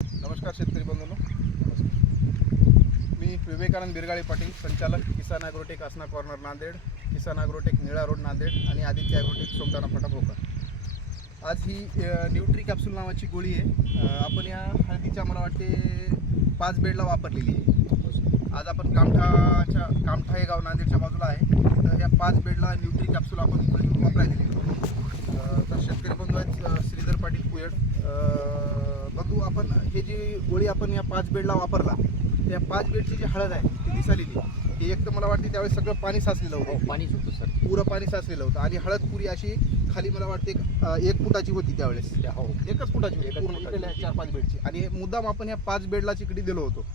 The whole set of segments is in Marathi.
नमस्कार शेतकरी बंधूंनो, मी विवेकानंद बिरगाळे पाटील, संचालक किसान ॲग्रोटेक आसना कॉर्नर नांदेड, किसान ॲग्रोटेक निळा रोड नांदेड आणि आदित्य ॲग्रोटेक सोमटाणा फाटा भोकर. आज ही न्यूट्री कॅप्सूल नावाची गोळी आहे. आपण या हळदीच्या मला वाटते 5 बेडला वापरलेली आहे. आज आपण कामठा हे गाव नांदेडच्या बाजूला आहे. तर या 5 बेडला न्यूट्री कॅप्सूल आपण गोळी वापरायलेली आहे. तर शेतकरी बंधू आहेत श्रीधर पाटील कुयड. बघू आपण हे जी गोळी आपण या 5 बेडला वापरला, त्या 5 बेडची जी हळद आहे ती दिसालेली ही एक तर मला वाटते त्यावेळेस सगळं पाणी साचलेलं होतं. पाणीच होतं सर, पुरं पाणी साचलेलं होतं आणि हळद पुरी अशी खाली मला वाटते 1 फुटाची होती त्यावेळेस. हो, 1च फुटाची होती पूर्ण इकडल्या 4-5 बेडची. आणि मुद्दाम आपण ह्या 5 बेडला चिकडी दिलो होतो.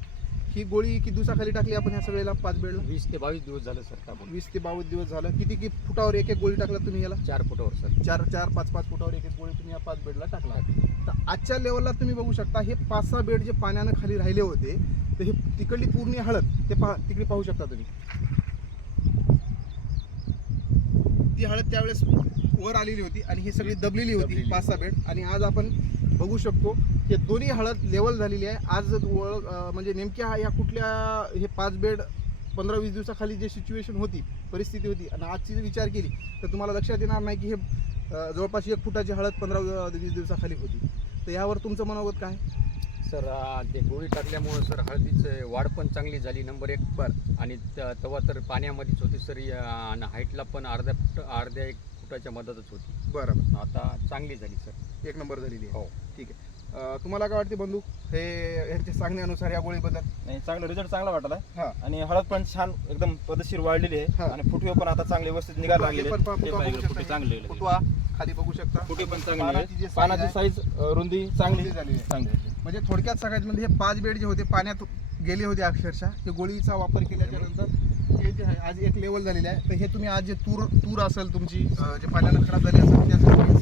ही गोळी किती दिवसाखाली टाकली आपण ह्या सगळ्याला 5 बेडला? 20 ते 22 दिवस झालं सर टाकून. 20 ते 22 दिवस झालं. किती फुटावर एक गोळी टाकला तुम्ही याला? 4 फुटावर सर. 4-5 फुटावर एक गोळी तुम्ही या 5 बेडला टाकला. तर आजच्या लेवलला तुम्ही बघू शकता हे 5-6 बेड जे पाण्यानं खाली राहिले होते, तर हे तिकडली पूर्ण हळद ते तिकडे पाहू शकता तुम्ही. ती हळद त्यावेळेस वर आलेली होती आणि ही सगळी दबलेली होती 5-6 बेड. आणि आज आपण बघू शकतो हे दोन्ही हळद लेवल झालेली आहे. आज म्हणजे नेमक्या ह्या कुठल्या हे 5 बेड 15-20 दिवसाखाली जे सिच्युएशन होती, परिस्थिती होती आणि आजची विचार केली तर तुम्हाला लक्षात येणार नाही की हे जवळपास 1 फुटाची हळद 15-20 दिवसाखाली होती. तर यावर तुमचं मनोगत काय? सर ते गोळी टाकल्यामुळं सर हळदीचं वाढ पण चांगली झाली नंबर 1. बरं. आणि तेव्हा तर पाण्यामध्येच होती सर, आणि हाईटला पण अर्ध्या 1 फुटाच्या मदतच होती. बरोबर. आता चांगली झाली सर, 1 नंबर झालेली आहे. हो ठीक आहे. तुम्हाला काय वाटते बंधू हे यांच्या सांगण्यानुसार या गोळीबद्दल? नाही, चांगला रिझल्ट चांगला वाटला. हा. आणि हळद पण छान एकदम पद्धतशीर वाढलेली हा. आहे आणि फुटवे पण आता चांगले व्यवस्थित निघायला लागलेले आहेत. फुटवा खाली बघू शकता. फुटवे पण चांगले पानाची जी आहेत. size पानाची आहे, साईज रुंदी चांगली झालेली आहे. चांगली. म्हणजे थोडक्यात सगळ्यात म्हणजे हे 5 बेड जे होते पाण्यात गेले होते अक्षरशः. हे गोळीचा वापर केल्याच्या नंतर हे जे आहे आज एक लेवल झालेली आहे. तर हे तुम्ही आज जे तूर असेल तुमची जे पाण्यानं खराब झाली असेल त्यासाठी